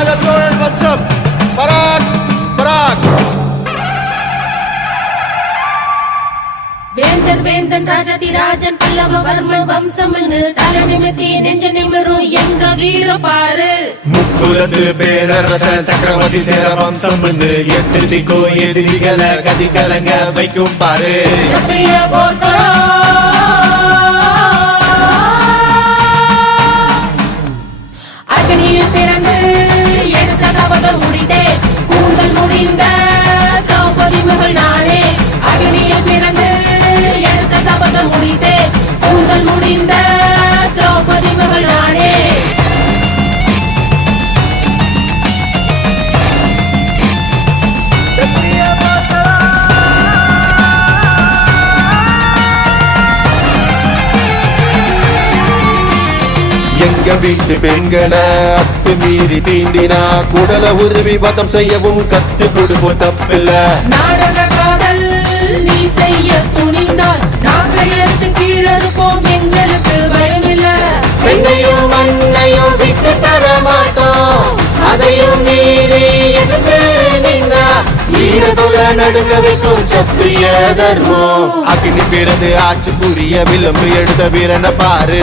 ஸ்ரீ ராஜராஜ சோழன் வம்சம் பராக் பராக் வேந்தன் வேந்தன் ராஜாதி ராஜன் பல்லவ வர்மன் வம்சம்னு தலை நிமித்தி நெஞ்ச நிமிரும் எங்க வீர பாரு. முக்குலத்து பேரரசன் சக்கரவர்த்தி சேர வம்சம் எட்டு திக்கோ எதிரிகளை கதி கலங்க வைக்கும் பாரு. சத்திரிய எடுத்த எங்க வீட்டு பெண்களை அத்து மீறி தீண்டினா குடல உருவி வதம் செய்யவும் கத்து கொடுப்போம் தப்பில்ல. நாடக காதல் நீ செய்ய துணிந்தால் நாங்கள் எடுத்து கீழறுப்போம் எங்களுக்கு பயமில்ல. பெண்ணையும் மண்ணையும் விட்டு தர மாட்டோம். அதையும் மீறி எதிர்த்து நின்னா ஈரகுல நடுங்க வைக்கும் சத்திரிய தர்மம். அக்னி பிறந்து ஆட்சி புரிய விளம்பு எடுத்த வீரனை பாரு.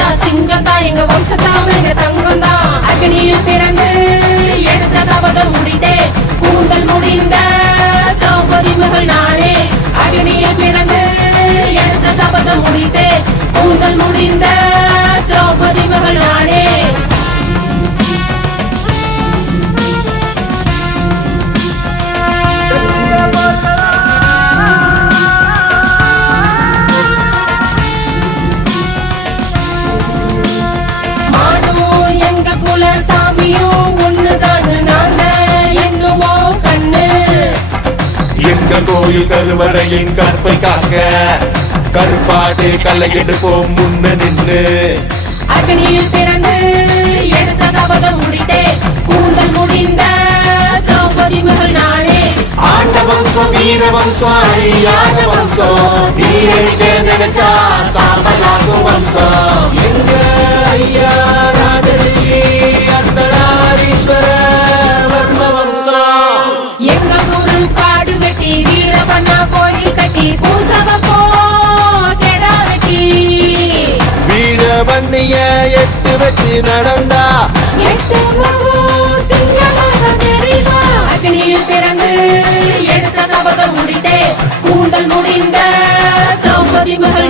ராஜா சிங்கம் தான் எங்க வம்சத்தாவளைங்க தங்கம் தான் அக்னியில் பிறந்து எடுத்த சபதம் முடித்தே கூந்தல் முடிந்த கோயில் கருவறையின் கற்பை காக்க கருப்பாடு கல்லை எடுப்போம் முன்ன நின்னு. அக்னியில் பிறந்து எடுத்த சபதம் முடித்தே கூந்தல் முடிந்த திரௌபதி மகள் நானே. ஆண்ட வம்சம் வீர வம்சம் அழியாத வம்சம் நீ வெட்டி. வீரவன்னிய எட்டு வச்சு நடந்தா. எட்டு சிங்கமாக தெரிவா. அக்னியில் பிறந்து எடுத்த சபதம் முடித்தே கூந்தல் முடிந்த திரௌபதி மகள்